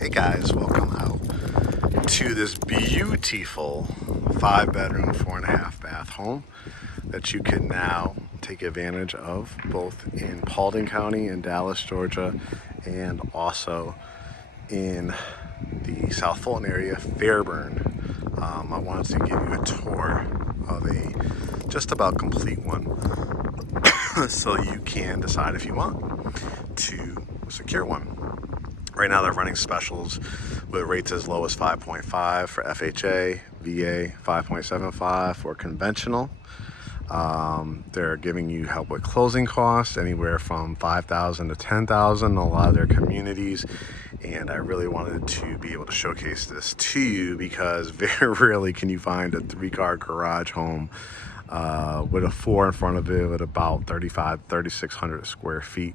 Hey guys, welcome out to this beautiful 5-bedroom, 4.5 bath home that you can now take advantage of both in Paulding County in Dallas, Georgia, and also in the South Fulton area, Fairburn. I wanted to give you a tour of a just about complete one so you can decide if you want to secure one. Right now they're running specials with rates as low as 5.5 for FHA, VA 5.75 for conventional. They're giving you help with closing costs anywhere from $5,000 to $10,000 in a lot of their communities. And I really wanted to be able to showcase this to you because very rarely can you find a 3-car garage home with a 4 in front of it with about 3,600 square feet.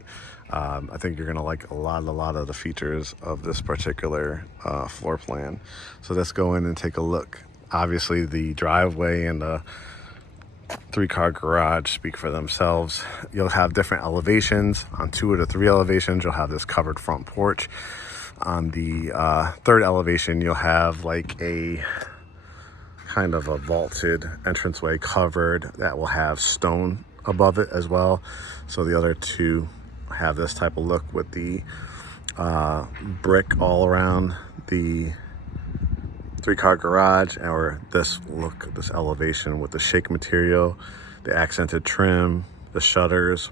I think you're gonna like a lot of the features of this particular floor plan. So let's go in and take a look. Obviously the driveway and the 3-car garage speak for themselves. You'll have different elevations. On 2 of the 3 elevations, you'll have this covered front porch. On the 3rd elevation, you'll have like a kind of a vaulted entranceway covered that will have stone above it as well. So the other 2 have this type of look with the brick all around the 3-car garage, or this look, this elevation with the shake material, the accented trim, the shutters.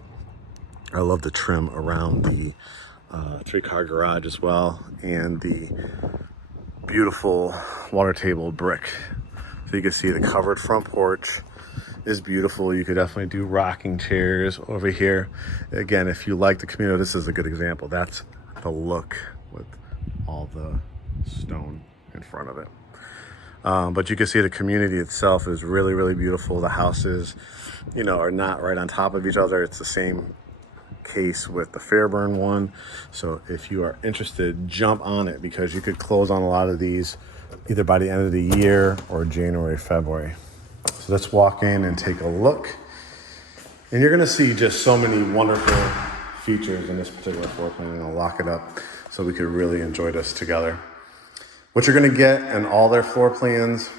I love the trim around the 3-car garage as well, and the beautiful water table brick. So you can see the covered front porch is beautiful. You could definitely do rocking chairs over here. Again, if you like the community, this is a good example. That's the look with all the stone in front of it. But you can see the community itself is really beautiful. The houses, you know, are not right on top of each other. It's the same case with the Fairburn one. So if you are interested, jump on it because you could close on a lot of these either by the end of the year or January, February. So let's walk in and take a look. And you're gonna see just so many wonderful features in this particular floor plan, and I'll lock it up so we could really enjoy this together. What you're gonna get in all their floor plans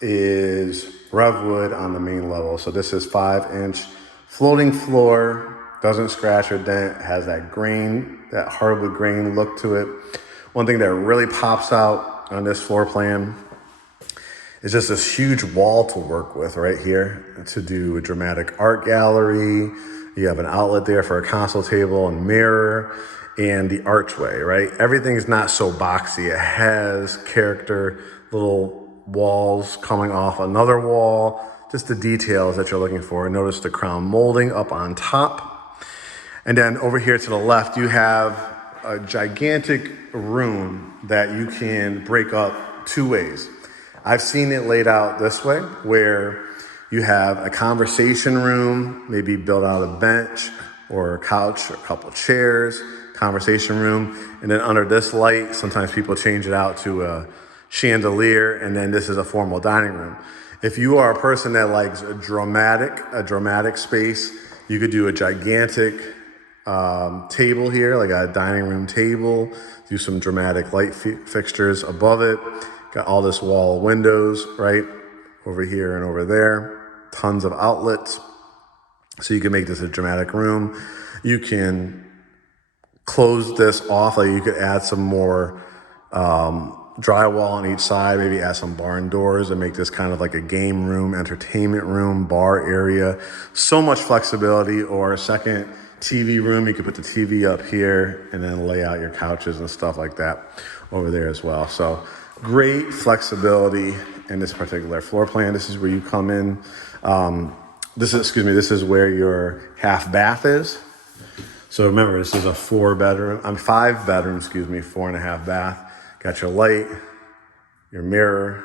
is Revwood on the main level. So this is 5-inch floating floor, doesn't scratch or dent, has that grain, that hardwood grain look to it. One thing that really pops out on this floor plan is just this huge wall to work with right here to do a dramatic art gallery. You have an outlet there for a console table and mirror, and the archway, right? Everything's not so boxy. It has character, little walls coming off another wall, just the details that you're looking for. Notice the crown molding up on top. And then over here to the left, you have a gigantic room that you can break up 2 ways. I've seen it laid out this way, where you have a conversation room, maybe built out a bench or a couch or a couple of chairs, conversation room. And then under this light, sometimes people change it out to a chandelier, and then this is a formal dining room. If you are a person that likes a dramatic space, you could do a gigantic table here, like a dining room table, do some dramatic light fixtures above it. Got all this wall windows right over here and over there, tons of outlets. So you can make this a dramatic room. You can close this off, like you could add some more drywall on each side, maybe add some barn doors and make this kind of like a game room, entertainment room, bar area. So much flexibility. Or a second TV room, you could put the TV up here and then lay out your couches and stuff like that over there as well. So great flexibility in this particular floor plan. This is where you come in. This is where your half bath is. So remember, this is a 5-bedroom, 4.5 bath. Got your light, your mirror,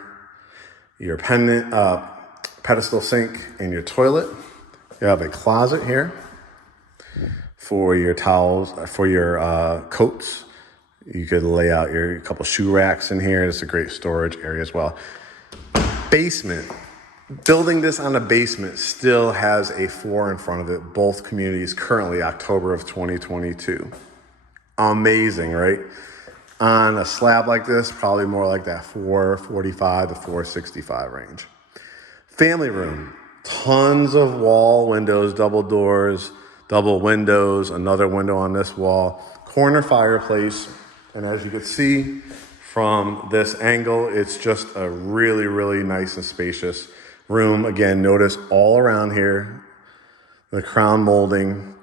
your pedestal sink, and your toilet. You have a closet here for your towels, for your coats. You could lay out your couple shoe racks in here. It's a great storage area as well. Basement. Building this on a basement still has a 4 in front of it. Both communities currently October of 2022. Amazing, right? On a slab like this, probably more like that 445 to 465 range. Family room, tons of wall windows, double doors, double windows, another window on this wall, corner fireplace. And as you can see from this angle, it's just a really, really nice and spacious room. Again, notice all around here, the crown molding,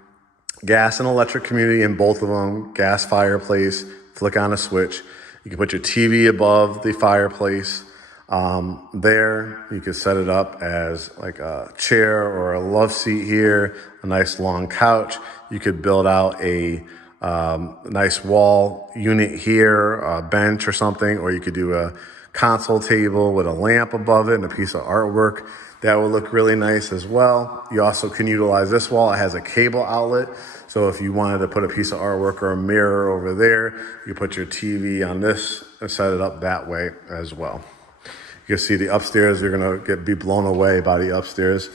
gas and electric community in both of them, gas fireplace, flick on a switch. You can put your TV above the fireplace. There, you could set it up as like a chair or a love seat here, a nice long couch. You could build out a nice wall unit here, a bench or something, or you could do a console table with a lamp above it and a piece of artwork. That would look really nice as well. You also can utilize this wall. It has a cable outlet. So if you wanted to put a piece of artwork or a mirror over there, you put your TV on this and set it up that way as well. You can see the upstairs, you're gonna be blown away by the upstairs.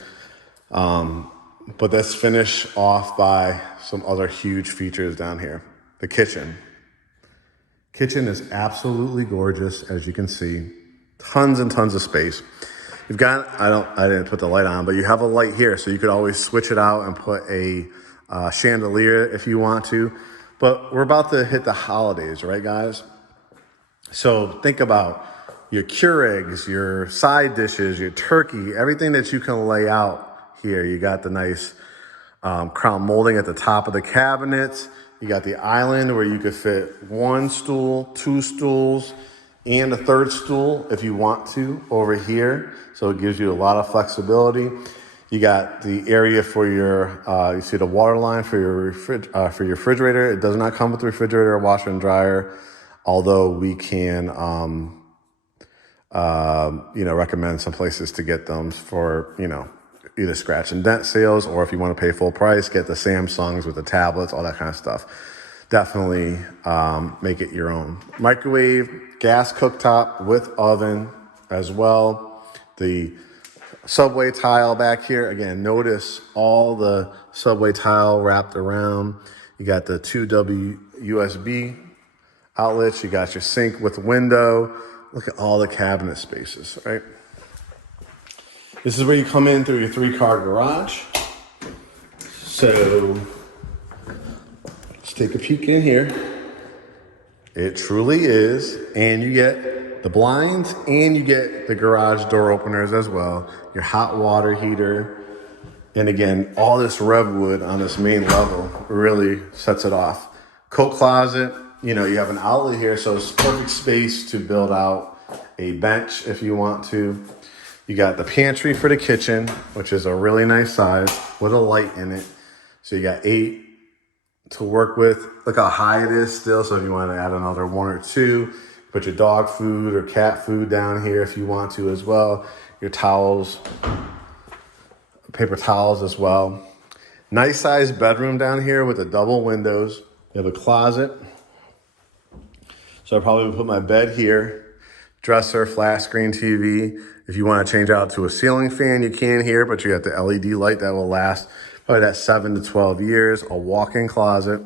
But let's finish off by some other huge features down here. The kitchen. Kitchen is absolutely gorgeous, as you can see. Tons and tons of space. You've got, I didn't put the light on, but you have a light here, so you could always switch it out and put a chandelier if you want to. But we're about to hit the holidays, right guys? So think about your Keurigs, your side dishes, your turkey, everything that you can lay out here. You got the nice crown molding at the top of the cabinets. You got the island where you could fit one stool, two stools, and a third stool if you want to over here. So it gives you a lot of flexibility. You got the area for your, you see the water line for your refrigerator. It does not come with the refrigerator, washer, and dryer, although we can, recommend some places to get them for, either scratch and dent sales, or if you want to pay full price, get the Samsungs with the tablets, all that kind of stuff. Definitely make it your own. Microwave, gas cooktop with oven as well. The subway tile back here. Again, notice all the subway tile wrapped around. You got the 2W USB outlets. You got your sink with window. Look at all the cabinet spaces, right? This is where you come in through your 3-car garage. So let's take a peek in here. It truly is. And you get the blinds and you get the garage door openers as well. Your hot water heater. And again, all this rev wood on this main level really sets it off. Coat closet, you have an outlet here, so it's perfect space to build out a bench if you want to. You got the pantry for the kitchen, which is a really nice size with a light in it. So you got 8 to work with. Look how high it is still. So if you want to add another 1 or 2, put your dog food or cat food down here if you want to as well. Your towels, paper towels as well. Nice sized bedroom down here with the double windows. You have a closet. So I probably would put my bed here, dresser, flat screen TV. If you want to change out to a ceiling fan, you can here, but you got the LED light that will last probably that 7 to 12 years. A walk-in closet.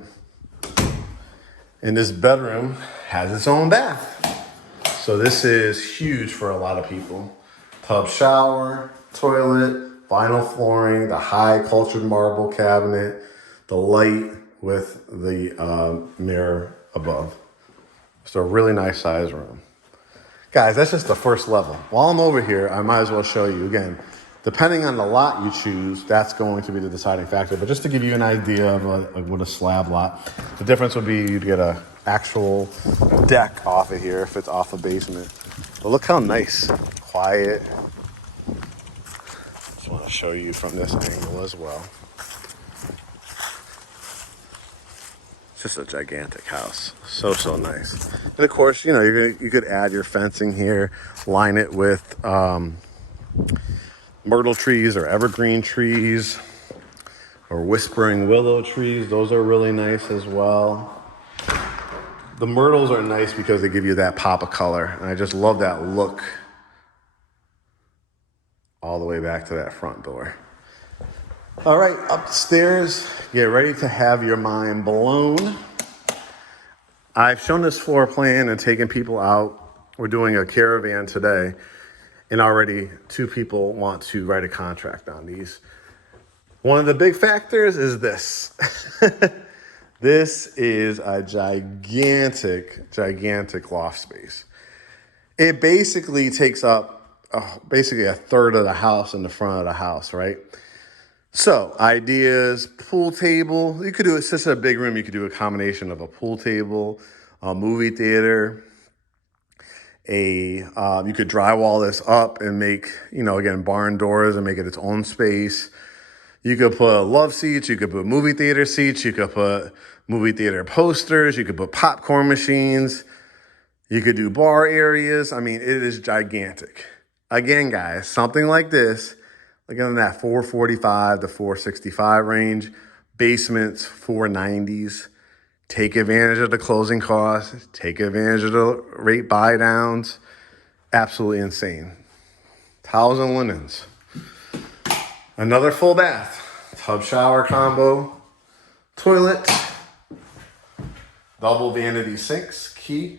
And this bedroom has its own bath. So this is huge for a lot of people. Tub shower, toilet, vinyl flooring, the high cultured marble cabinet, the light with the mirror above. So a really nice size room. Guys, that's just the first level. While I'm over here, I might as well show you again. Depending on the lot you choose, that's going to be the deciding factor. But just to give you an idea of what a slab lot, the difference would be you'd get an actual deck off of here if it's off a basement. But look how nice, quiet. Just want to show you from this angle as well. It's just a gigantic house. So nice. And of course, you could add your fencing here, line it with myrtle trees or evergreen trees or whispering willow trees. Those are really nice as well. The myrtles are nice because they give you that pop of color. And I just love that look all the way back to that front door. All right, upstairs, get ready to have your mind blown. I've shown this floor plan and taken people out. We're doing a caravan today, and already 2 people want to write a contract on these. One of the big factors is this. This is a gigantic, gigantic loft space. It basically takes up basically a third of the house in the front of the house, right? So ideas, pool table. You could do, it's just a big room. You could do a combination of a pool table, a movie theater, you could drywall this up and make, again, barn doors and make it its own space. You could put love seats. You could put movie theater seats. You could put movie theater posters. You could put popcorn machines. You could do bar areas. I mean, it is gigantic. Again, guys, something like this, like in that 445 to 465 range, basements, 490s. Take advantage of the closing costs. Take advantage of the rate buy downs. Absolutely insane. Towels and linens. Another full bath. Tub shower combo. Toilet. Double vanity sinks. Key.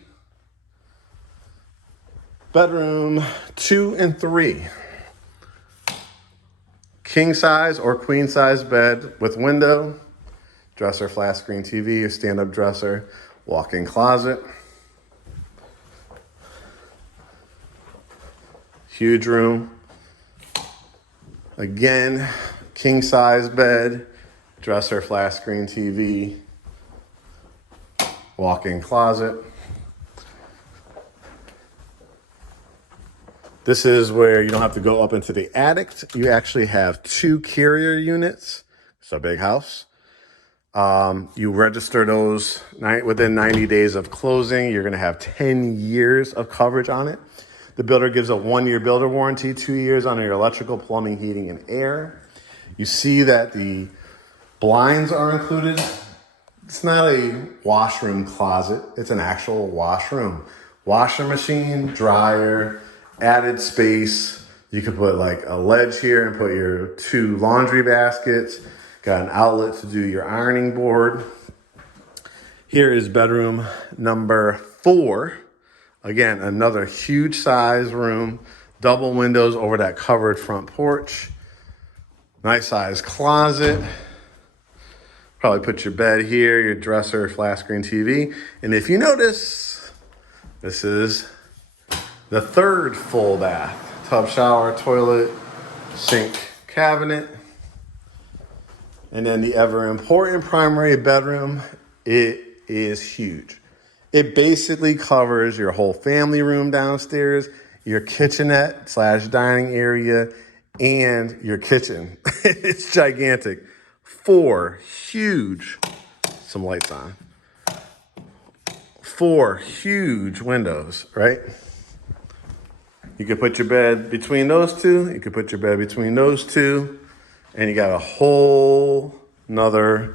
Bedroom 2 and 3. King size or queen size bed with window. Dresser, flat screen TV, stand-up dresser, walk-in closet. Huge room. Again, king size bed, dresser, flat screen TV, walk-in closet. This is where you don't have to go up into the attic. You actually have 2 carrier units. It's a big house. You register those within 90 days of closing. You're going to have 10 years of coverage on it. The builder gives a 1-year builder warranty, 2 years on your electrical, plumbing, heating, and air. You see that the blinds are included. It's not a washroom closet. It's an actual washroom. Washer machine, dryer, added space. You could put like a ledge here and put your 2 laundry baskets. Got an outlet to do your ironing board. Here is bedroom number 4. Again, another huge size room. Double windows over that covered front porch. Nice size closet. Probably put your bed here, your dresser, flat screen TV. And if you notice, this is the 3rd full bath. Tub shower, toilet, sink, cabinet. And then the ever important primary bedroom, it is huge. It basically covers your whole family room downstairs, your kitchenette / dining area, and your kitchen. It's gigantic. 4 huge, some lights on. 4 huge windows, right? You could put your bed between those 2. You could put your bed between those 2. And you got a whole nother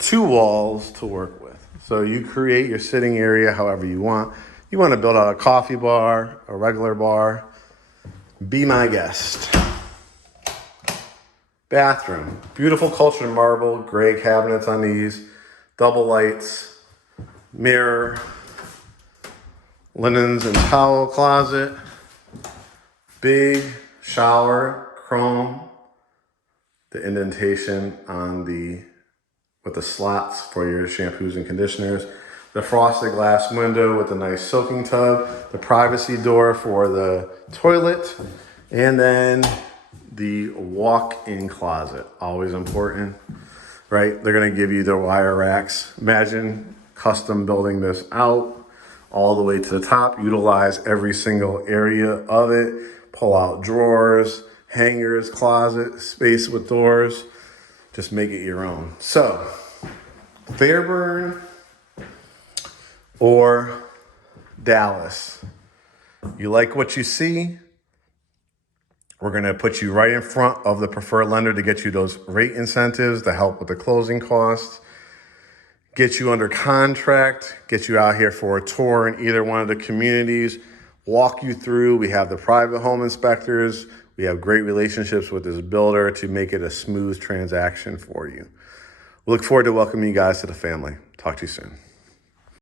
2 walls to work with. So you create your sitting area however you want. You want to build out a coffee bar, a regular bar. Be my guest. Bathroom. Beautiful cultured marble, gray cabinets on these. Double lights, mirror, linens and towel closet. Big shower, chrome. The indentation on with the slots for your shampoos and conditioners. The frosted glass window with a nice soaking tub. The privacy door for the toilet. And then the walk-in closet. Always important, right? They're going to give you the wire racks. Imagine custom building this out all the way to the top. Utilize every single area of it. Pull out drawers, hangers, closet, space with doors. Just make it your own. So, Fairburn or Dallas. You like what you see? We're going to put you right in front of the preferred lender to get you those rate incentives to help with the closing costs. Get you under contract, get you out here for a tour in either one of the communities, walk you through. We have the private home inspectors. We have great relationships with this builder to make it a smooth transaction for you. We look forward to welcoming you guys to the family. Talk to you soon.